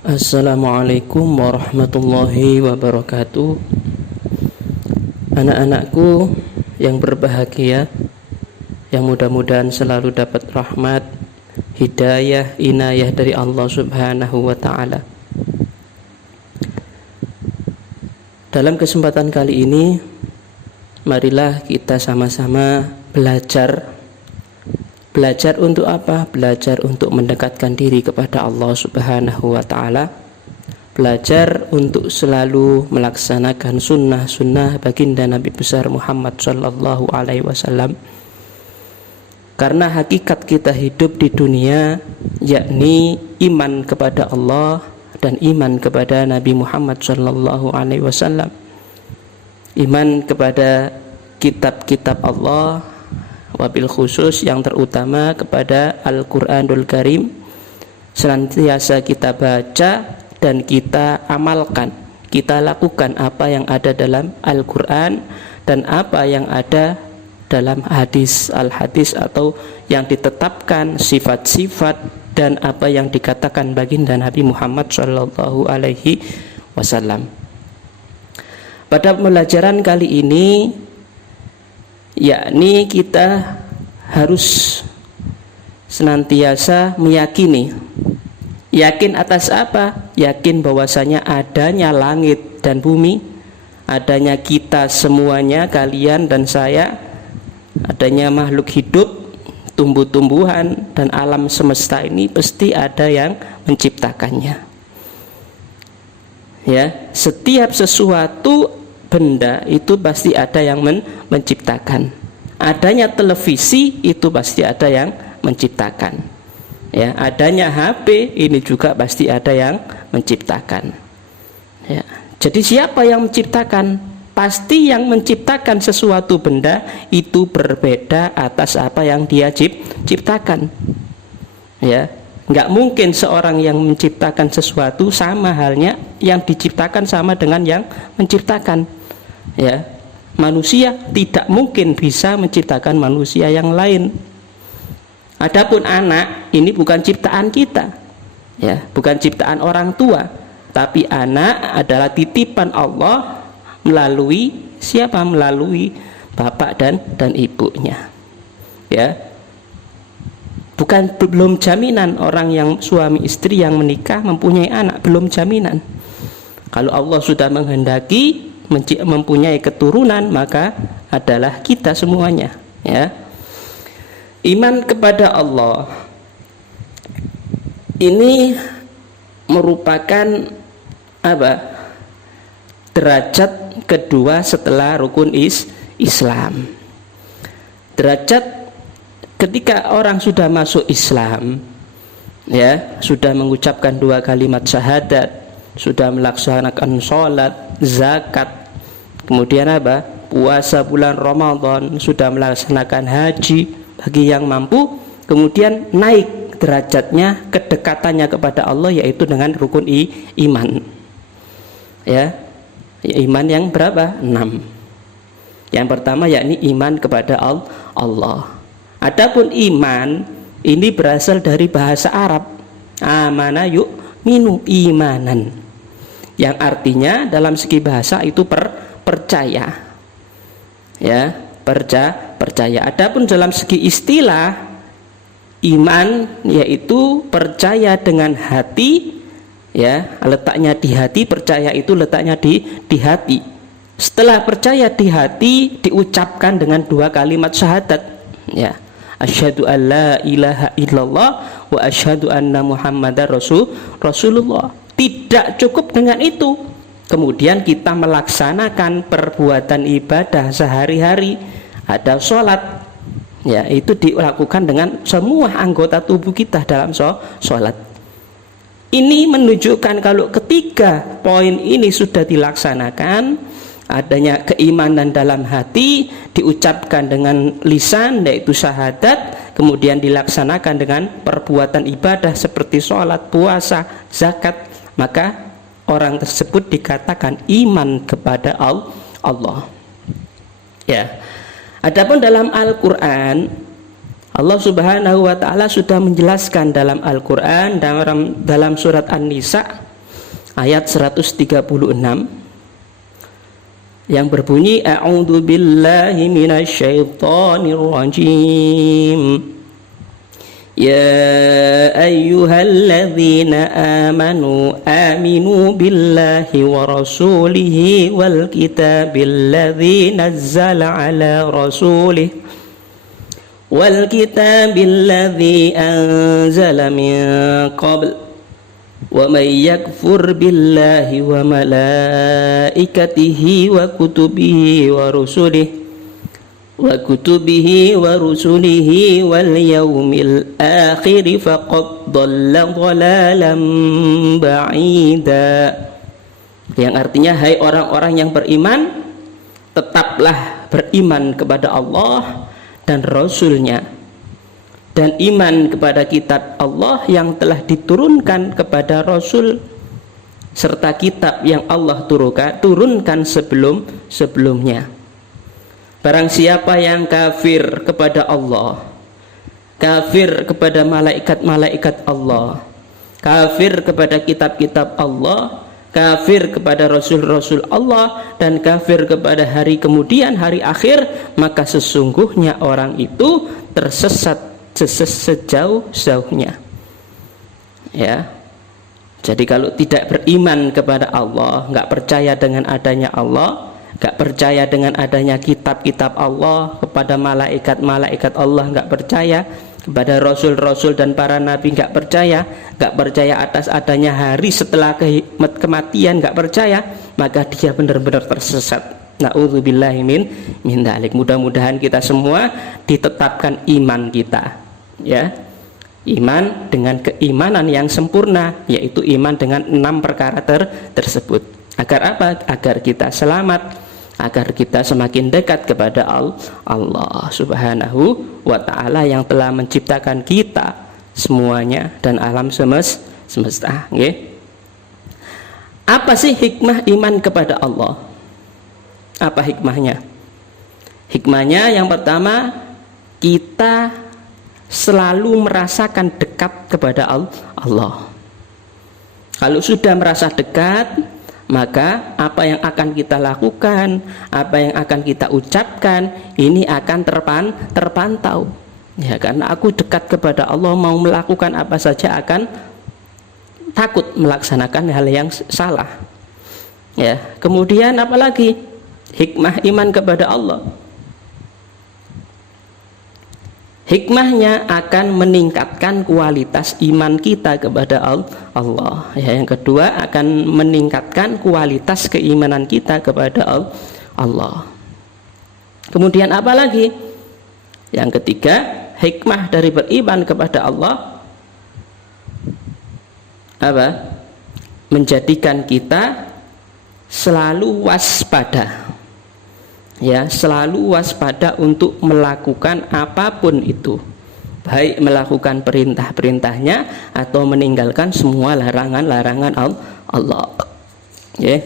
Assalamualaikum warahmatullahi wabarakatuh. Anak-anakku yang berbahagia, yang mudah-mudahan selalu dapat rahmat, hidayah, inayah dari Allah Subhanahu wa ta'ala. Dalam kesempatan kali ini, marilah kita sama-sama belajar. Belajar untuk apa? Belajar untuk mendekatkan diri kepada Allah Subhanahu wa ta'ala. Belajar untuk selalu melaksanakan sunnah-sunnah baginda Nabi besar Muhammad sallallahu alaihi wasallam. Karena hakikat kita hidup di dunia yakni iman kepada Allah dan iman kepada Nabi Muhammad sallallahu alaihi wasallam. Iman kepada kitab-kitab Allah, wabil khusus yang terutama kepada Al-Quranul Karim, senantiasa kita baca dan kita amalkan, kita lakukan apa yang ada dalam Al-Quran dan apa yang ada dalam hadis, al-hadis atau yang ditetapkan sifat-sifat dan apa yang dikatakan baginda Nabi Muhammad sallallahu alaihi wasallam. Pada pembelajaran kali ini yakni kita harus senantiasa meyakini. Yakin atas apa? Yakin bahwasanya adanya langit dan bumi, adanya kita semuanya, kalian dan saya, adanya makhluk hidup, tumbuh-tumbuhan dan alam semesta ini pasti ada yang menciptakannya. Ya, setiap sesuatu benda itu pasti ada yang menciptakan. Adanya televisi itu pasti ada yang menciptakan. Ya, adanya HP ini juga pasti ada yang menciptakan. Ya, jadi siapa yang menciptakan? Pasti yang menciptakan sesuatu benda itu berbeda atas apa yang dia ciptakan. Ya, nggak mungkin seorang yang menciptakan sesuatu sama halnya yang diciptakan sama dengan yang menciptakan. Ya, manusia tidak mungkin bisa menciptakan manusia yang lain. Adapun anak ini bukan ciptaan kita, ya, bukan ciptaan orang tua, tapi anak adalah titipan Allah melalui siapa? Melalui bapak dan ibunya. Ya, belum jaminan orang yang suami istri yang menikah mempunyai anak, belum jaminan. Kalau Allah sudah menghendaki mempunyai keturunan, maka adalah kita semuanya. Ya, iman kepada Allah ini merupakan apa? Derajat kedua setelah rukun Islam. Derajat ketika orang sudah masuk Islam, ya, sudah mengucapkan 2 kalimat syahadat, sudah melaksanakan sholat, zakat, kemudian apa? Puasa bulan Ramadan, sudah melaksanakan haji bagi yang mampu, kemudian naik derajatnya, kedekatannya kepada Allah yaitu dengan rukun iman. Ya, iman yang berapa? 6. Yang pertama yakni iman kepada Allah. Adapun iman ini berasal dari bahasa Arab. Amana yu'minu imanan, yang artinya dalam segi bahasa itu percaya. Ya, percaya. Adapun dalam segi istilah, iman yaitu percaya dengan hati, ya, letaknya di hati, percaya itu letaknya di hati. Setelah percaya di hati diucapkan dengan 2 kalimat syahadat, ya, asyhadu an la ilaha illallah wa asyhadu anna muhammadar rasulullah. Tidak cukup dengan itu, kemudian kita melaksanakan perbuatan ibadah sehari-hari. Ada sholat, ya, itu dilakukan dengan semua anggota tubuh kita dalam sholat. Ini menunjukkan kalau ketiga poin ini sudah dilaksanakan, adanya keimanan dalam hati, diucapkan dengan lisan yaitu syahadat, kemudian dilaksanakan dengan perbuatan ibadah seperti sholat, puasa, zakat, maka orang tersebut dikatakan iman kepada Allah. Ya. Adapun dalam Al-Quran Allah Subhanahu wa taala sudah menjelaskan dalam Al-Qur'an dalam surat An-Nisa ayat 136 yang berbunyi a'udzu billahi minasyaitonir rajim. Ya ayyuhalladzina amanu aminu billahi wa rasulihi wal kitabilladzi nazzala ala rasulih wal kitabilladzi anzala min qabl wa may yakfur billahi wa malaikatihi wa kutubihi wa rusulihi wal yaumil akhir faqad dhalla dhalalan ba'ida. Yang artinya, hai orang-orang yang beriman, tetaplah beriman kepada Allah dan Rasulnya, dan iman kepada kitab Allah yang telah diturunkan kepada Rasul, serta kitab yang Allah turunkan sebelumnya. Barang siapa yang kafir kepada Allah, kafir kepada malaikat-malaikat Allah, kafir kepada kitab-kitab Allah, kafir kepada rasul-rasul Allah, dan kafir kepada hari kemudian, hari akhir, maka sesungguhnya orang itu tersesat sejauh-jauhnya. Ya. Jadi kalau tidak beriman kepada Allah, nggak percaya dengan adanya Allah, nggak percaya dengan adanya kitab-kitab Allah, kepada malaikat-malaikat Allah nggak percaya, kepada rasul-rasul dan para nabi nggak percaya atas adanya hari setelah kematian, nggak percaya, maka dia benar-benar tersesat. Na'udzubillahi min dzalik. Mudah-mudahan kita semua ditetapkan iman kita, ya, iman dengan keimanan yang sempurna, yaitu iman dengan 6 perkara tersebut. Agar apa? Agar kita selamat, agar kita semakin dekat kepada Allah Subhanahu wa ta'ala yang telah menciptakan kita semuanya dan alam semesta. Okay? Apa sih hikmah iman kepada Allah? Apa hikmahnya? Hikmahnya yang pertama, kita selalu merasakan dekat kepada Allah. Kalau sudah merasa dekat, maka apa yang akan kita lakukan, apa yang akan kita ucapkan, ini akan terpantau. Ya, karena aku dekat kepada Allah, mau melakukan apa saja akan takut melaksanakan hal yang salah. Ya, kemudian apalagi hikmah iman kepada Allah? Hikmahnya akan meningkatkan kualitas iman kita kepada Allah. Ya, yang kedua akan meningkatkan kualitas keimanan kita kepada Allah. Kemudian apa lagi? Yang ketiga, hikmah dari beriman kepada Allah apa? Menjadikan kita selalu waspada. Ya, selalu waspada untuk melakukan apapun itu, baik melakukan perintah-perintahnya atau meninggalkan semua larangan-larangan Allah. Ya.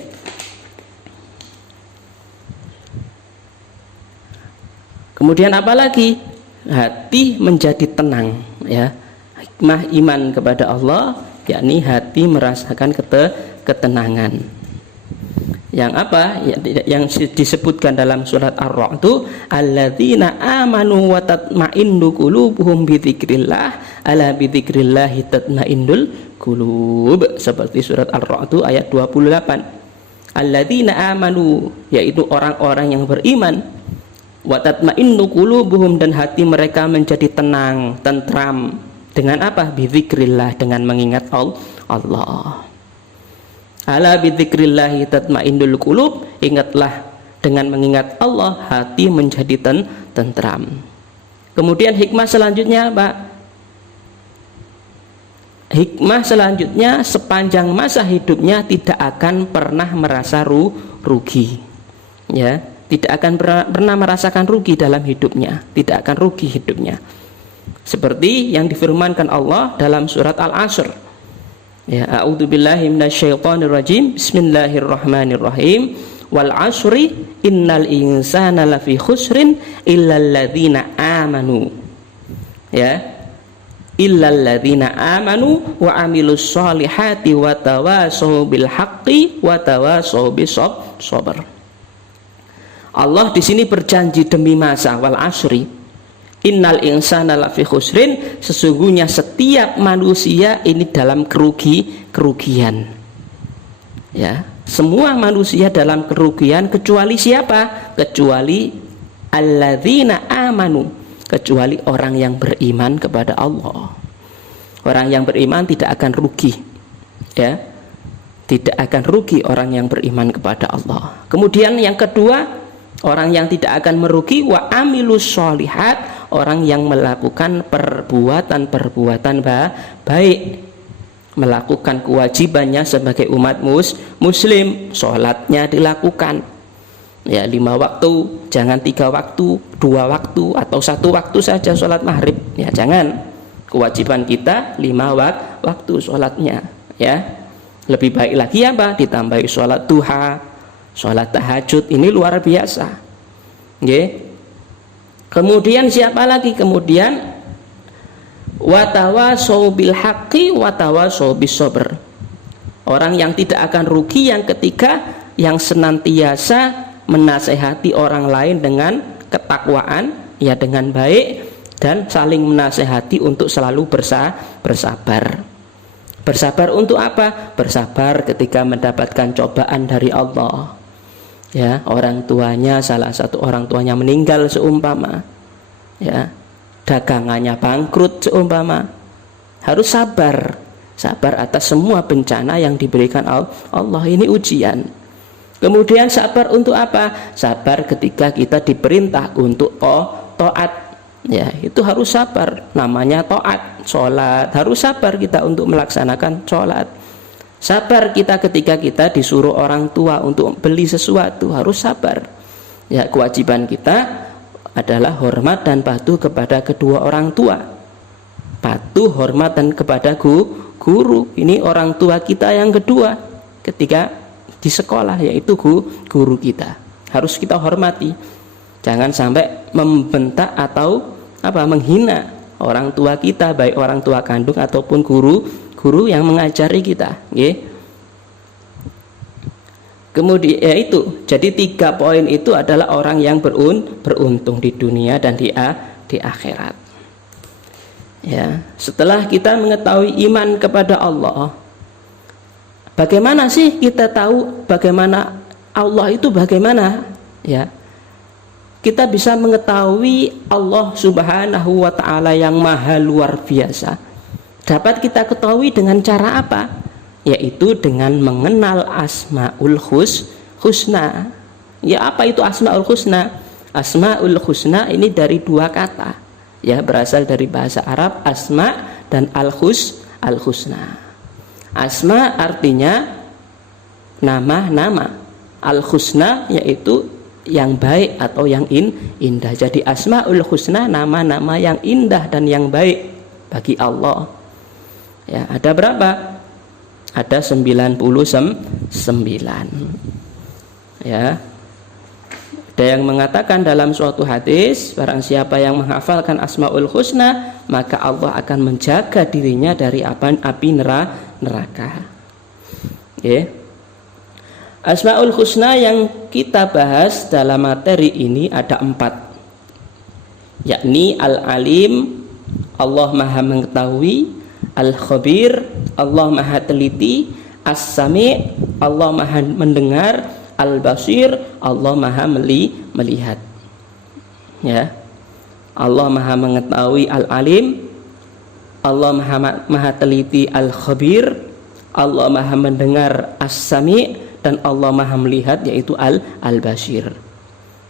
Kemudian apa lagi? Hati menjadi tenang. Ya, hikmah iman kepada Allah, yakni hati merasakan ketenangan. Yang apa? Yang disebutkan dalam surat Ar-Ra'd itu, alladzina amanu wa tatma'innu qulubuhum bi dzikrillah, ala bi dzikrillah tatma'innul qulub, seperti surat Ar-Ra'd itu ayat 28. Alladzina amanu, yaitu orang-orang yang beriman, wa tatma'innu qulubuhum, dan hati mereka menjadi tenang, tentram, dengan apa? Bi dzikrillah, dengan mengingat Allah. Ala bidzikrillahi tatmainnul qulub, ingatlah dengan mengingat Allah hati menjadi tentram. Kemudian hikmah selanjutnya apa? Hikmah selanjutnya, sepanjang masa hidupnya tidak akan pernah merasa rugi. Ya, tidak akan pernah merasakan rugi dalam hidupnya, tidak akan rugi hidupnya. Seperti yang difirmankan Allah dalam surat Al-Asr. Ya, a'udzubillahi minasyaitonirrajim. Bismillahirrahmanirrahim. Wal 'asri innal insana lafi khusrin illal ladzina amanu Ya, illal ladzina amanu wa amilus solihati wa tawasau bil haqqi wa tawasau bis sabr. Allah di sini berjanji demi masa wal asri, innal insana lafi khusrin, sesungguhnya setiap manusia ini dalam kerugian. Ya, semua manusia dalam kerugian kecuali siapa? Kecuali alladzina amanu, kecuali orang yang beriman kepada Allah. Orang yang beriman tidak akan rugi, ya, tidak akan rugi orang yang beriman kepada Allah. Kemudian yang kedua, orang yang tidak akan merugi wa amilus sholihat, orang yang melakukan perbuatan baik, melakukan kewajibannya sebagai umat muslim, sholatnya dilakukan, ya 5 waktu, jangan 3 waktu, 2 waktu atau 1 waktu saja sholat maghrib, ya jangan. Kewajiban kita 5 waktu sholatnya, ya. Lebih baik lagi apa? Ditambahi sholat duha, sholat tahajud, ini luar biasa, ya. Kemudian siapa lagi? Kemudian watawasau bil haqqi watawasau bis sabr, orang yang tidak akan rugi yang ketiga, yang senantiasa menasehati orang lain dengan ketakwaan, ya dengan baik, dan saling menasehati untuk selalu bersabar. Bersabar untuk apa? Bersabar ketika mendapatkan cobaan dari Allah. Ya, orang tuanya, salah satu orang tuanya meninggal seumpama, ya, dagangannya bangkrut seumpama, harus sabar atas semua bencana yang diberikan Allah. Ini ujian. Kemudian sabar untuk apa? Sabar ketika kita diperintah untuk taat, ya itu harus sabar, namanya taat. Sholat harus sabar kita untuk melaksanakan sholat. Sabar kita ketika kita disuruh orang tua untuk beli sesuatu, harus sabar. Ya, kewajiban kita adalah hormat dan patuh kepada kedua orang tua, patuh, hormat dan kepada guru. Ini orang tua kita yang kedua ketika di sekolah, yaitu guru kita, harus kita hormati. Jangan sampai membentak atau menghina orang tua kita, baik orang tua kandung ataupun guru yang mengajari kita, ya. Kemudian yaitu, jadi 3 poin itu adalah orang yang beruntung di dunia dan di akhirat. Ya, setelah kita mengetahui iman kepada Allah, bagaimana sih kita tahu bagaimana Allah itu bagaimana? Ya, kita bisa mengetahui Allah Subhanahu wa ta'ala yang maha luar biasa. Dapat kita ketahui dengan cara apa? Yaitu dengan mengenal Asmaul Husna. Ya, apa itu Asmaul Husna? Asmaul Husna ini dari 2 kata, ya, berasal dari bahasa Arab, asma dan al-husna. Asma artinya nama-nama, al-husna yaitu yang baik atau yang indah. Jadi Asmaul Husna, nama-nama yang indah dan yang baik bagi Allah. Ya, ada berapa? Ada 99. Ya. Ada yang mengatakan dalam suatu hadis, barang siapa yang menghafalkan Asmaul Husna, maka Allah akan menjaga dirinya dari api neraka. Ya. Asmaul Husna yang kita bahas dalam materi ini ada 4, yakni Al-Alim, Allah maha mengetahui, Al-Khabir, Allah maha teliti, As-Sami', Allah maha mendengar, Al-Basir, Allah maha melihat. Ya, Allah maha mengetahui, Al-Alim, Allah maha teliti, Al-Khabir, Allah maha mendengar, As-Sami', dan Allah maha melihat, yaitu Al-Basir.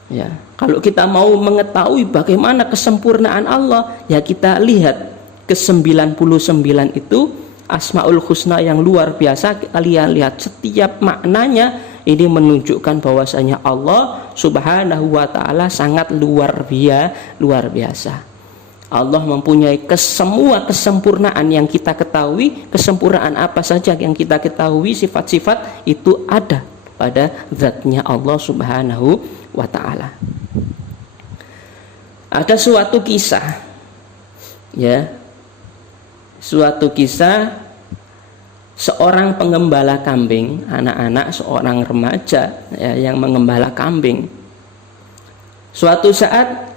Ya, kalau kita mau mengetahui bagaimana kesempurnaan Allah, ya kita lihat ke-99 itu Asmaul Husna yang luar biasa. Kalian lihat setiap maknanya ini menunjukkan bahwasanya Allah Subhanahu wa ta'ala sangat luar biasa. Allah mempunyai semua kesempurnaan yang kita ketahui. Kesempurnaan apa saja yang kita ketahui, sifat-sifat itu ada pada zatnya Allah Subhanahu wa ta'ala. Ada suatu kisah, ya, suatu kisah seorang pengembala kambing, anak-anak seorang remaja ya, yang mengembala kambing. Suatu saat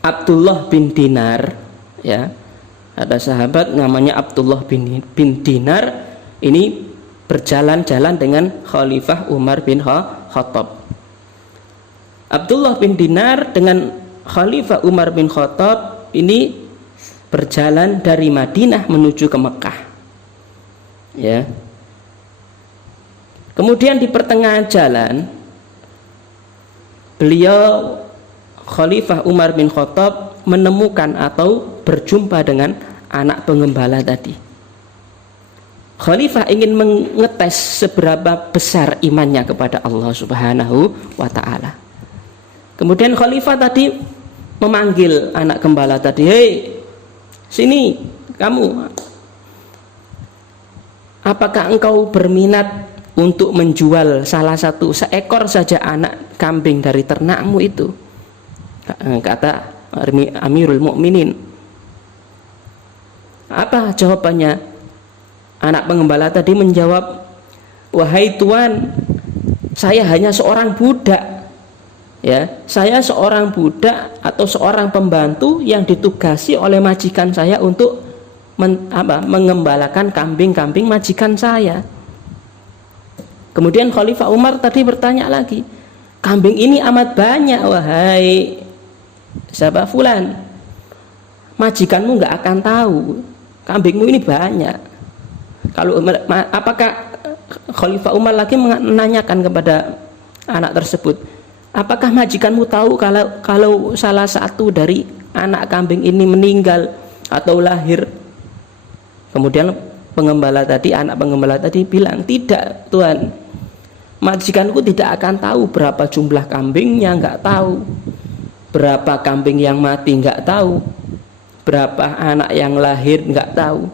Abdullah bin Dinar, ya, ada sahabat namanya Abdullah bin Dinar, ini berjalan-jalan dengan Khalifah Umar bin Khattab. Abdullah bin Dinar dengan Khalifah Umar bin Khattab ini berjalan dari Madinah menuju ke Mekah, ya. Kemudian di pertengahan jalan beliau Khalifah Umar bin Khattab menemukan atau berjumpa dengan anak pengembala tadi. Khalifah ingin mengetes seberapa besar imannya kepada Allah Subhanahu wa ta'ala. Kemudian Khalifah tadi memanggil anak gembala tadi, "Hei, sini kamu. Apakah engkau berminat untuk menjual salah satu seekor saja anak kambing dari ternakmu itu?" Kata Amirul Mukminin. Apa jawabannya? Anak pengembala tadi menjawab, "Wahai tuan, saya hanya seorang budak. Ya, saya seorang budak atau seorang pembantu yang ditugasi oleh majikan saya untuk mengembalakan kambing-kambing majikan saya." Kemudian Khalifah Umar tadi bertanya lagi, "Kambing ini amat banyak, wahai sahabat fulan. Majikanmu nggak akan tahu. Kambingmu ini banyak." Kalau apakah Khalifah Umar lagi menanyakan kepada anak tersebut, "Apakah majikanmu tahu kalau salah satu dari anak kambing ini meninggal atau lahir?" Kemudian anak pengembala tadi bilang, "Tidak, Tuan. Majikanku tidak akan tahu berapa jumlah kambingnya, nggak tahu. Berapa kambing yang mati, nggak tahu. Berapa anak yang lahir, nggak tahu."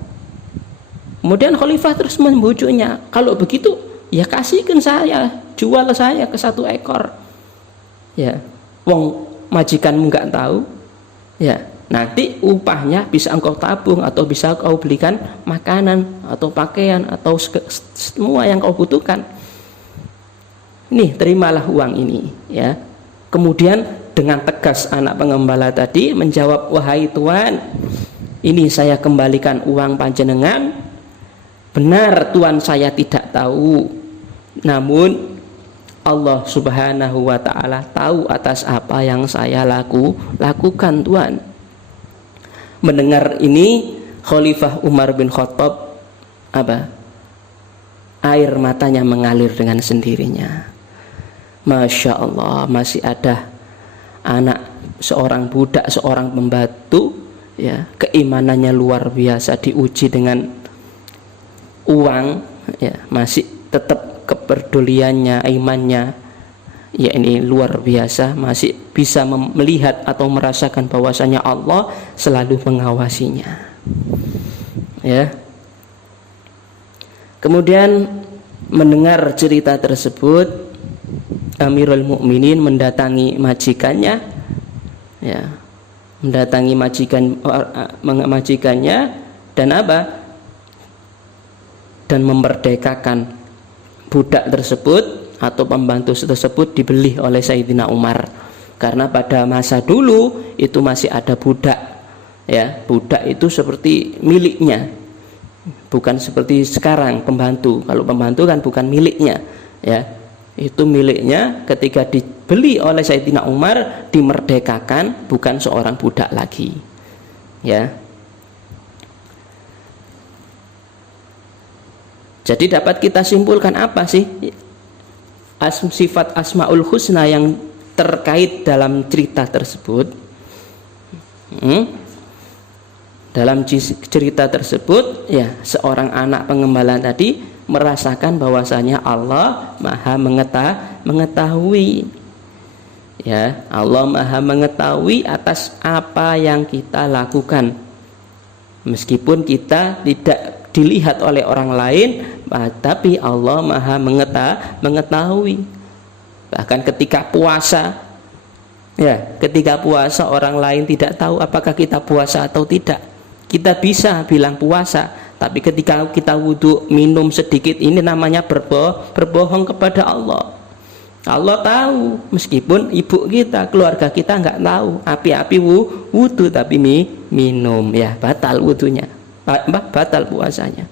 Kemudian Khalifah terus membujuknya, "Kalau begitu, ya kasihkan saya, jual saya ke 1 ekor. Ya, wong majikanmu nggak tahu, ya nanti upahnya bisa engkau tabung atau bisa kau belikan makanan atau pakaian atau semua yang kau butuhkan. Nih, terimalah uang ini." Ya. Kemudian dengan tegas anak pengembala tadi menjawab, "Wahai tuan, ini saya kembalikan uang panjenengan. Benar tuan, saya tidak tahu. Namun Allah Subhanahu wa ta'ala tahu atas apa yang saya lakukan, tuan." Mendengar ini Khalifah Umar bin Khattab air matanya mengalir dengan sendirinya. Masya Allah, masih ada anak seorang budak, seorang pembantu, ya, keimanannya luar biasa diuji dengan uang, ya, masih tetap kepeduliannya, imannya, ya ini luar biasa, masih bisa melihat atau merasakan bahwasanya Allah selalu mengawasinya. Ya. Kemudian mendengar cerita tersebut, Amirul Mukminin mendatangi majikannya, ya, mendatangi majikannya dan dan memerdekakan budak tersebut atau pembantu tersebut dibeli oleh Sayyidina Umar. Karena pada masa dulu itu masih ada budak, ya, budak itu seperti miliknya, bukan seperti sekarang pembantu. Kalau pembantu kan bukan miliknya, ya, itu miliknya. Ketika dibeli oleh Sayyidina Umar, dimerdekakan, bukan seorang budak lagi, ya. Jadi dapat kita simpulkan apa sih sifat Asmaul Husna yang terkait dalam cerita tersebut? Dalam cerita tersebut, ya, seorang anak pengembala tadi merasakan bahwasanya Allah Maha mengetahui, ya, Allah Maha mengetahui atas apa yang kita lakukan, meskipun kita tidak dilihat oleh orang lain, tapi Allah Maha mengetahui. Bahkan ketika puasa, Ya, ketika puasa orang lain tidak tahu apakah kita puasa atau tidak. Kita bisa bilang puasa, tapi ketika kita wudhu minum sedikit, ini namanya berbohong kepada Allah. Allah tahu, meskipun ibu kita, keluarga kita nggak tahu. Api-api wudhu tapi minum, ya batal wudhunya, batal puasanya.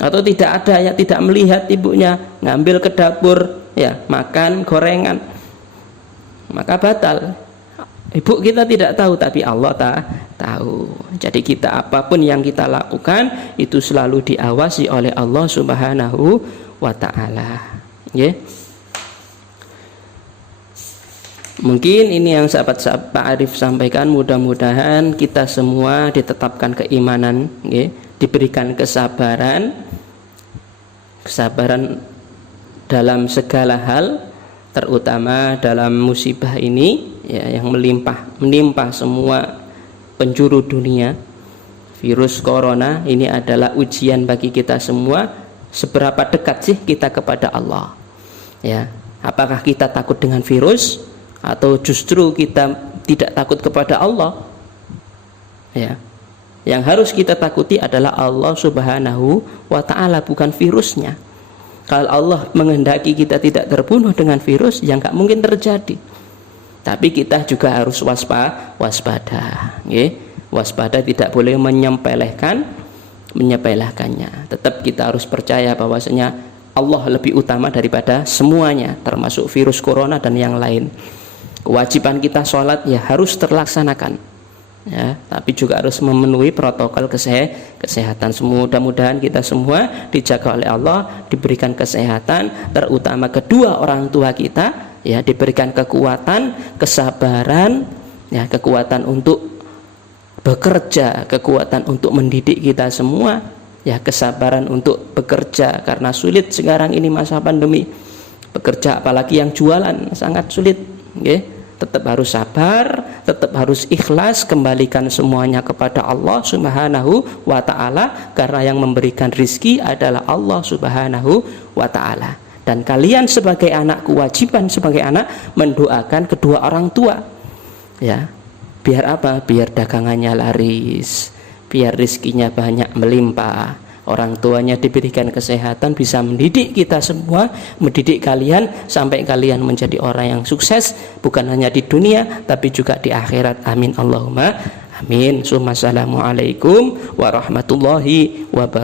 Atau tidak ada yang tidak melihat ibunya ngambil ke dapur, ya makan gorengan, maka batal. Ibu kita tidak tahu tapi Allah tahu. Jadi kita apapun yang kita lakukan itu selalu diawasi oleh Allah Subhanahu wa taala. Ya. Mungkin ini yang sahabat-sahabat Pak Arif sampaikan, mudah-mudahan kita semua ditetapkan keimanan, ya, diberikan kesabaran dalam segala hal, terutama dalam musibah ini, ya, yang menimpa semua penjuru dunia. Virus corona ini adalah ujian bagi kita semua. Seberapa dekat sih kita kepada Allah? Ya, apakah kita takut dengan virus atau justru kita tidak takut kepada Allah? Ya, yang harus kita takuti adalah Allah Subhanahu wa ta'ala, bukan virusnya. Kalau Allah menghendaki kita tidak terbunuh dengan virus, yang nggak mungkin terjadi. Tapi kita juga harus waspada, ya. Waspada, tidak boleh menyepelekannya. Tetap kita harus percaya bahwasanya Allah lebih utama daripada semuanya, termasuk virus corona dan yang lain. Kewajiban kita sholat ya harus terlaksanakan, ya, tapi juga harus memenuhi protokol kesehatan. Mudah-mudahan kita semua dijaga oleh Allah, diberikan kesehatan, terutama kedua orang tua kita, ya, diberikan kekuatan, kesabaran, ya, kekuatan untuk bekerja, kekuatan untuk mendidik kita semua, ya, kesabaran untuk bekerja karena sulit sekarang ini masa pandemi. Bekerja apalagi yang jualan sangat sulit, ya. Tetap harus sabar, tetap harus ikhlas, kembalikan semuanya kepada Allah Subhanahu wa ta'ala, karena yang memberikan rizki adalah Allah Subhanahu wa ta'ala. Dan kalian sebagai anak, kewajiban sebagai anak mendoakan kedua orang tua, ya, biar apa? Biar dagangannya laris, biar rizkinya banyak melimpah, orang tuanya diberikan kesehatan, bisa mendidik kita semua, mendidik kalian sampai kalian menjadi orang yang sukses, bukan hanya di dunia tapi juga di akhirat. Amin Allahumma amin. Assalamualaikum warahmatullahi wabarakatuh.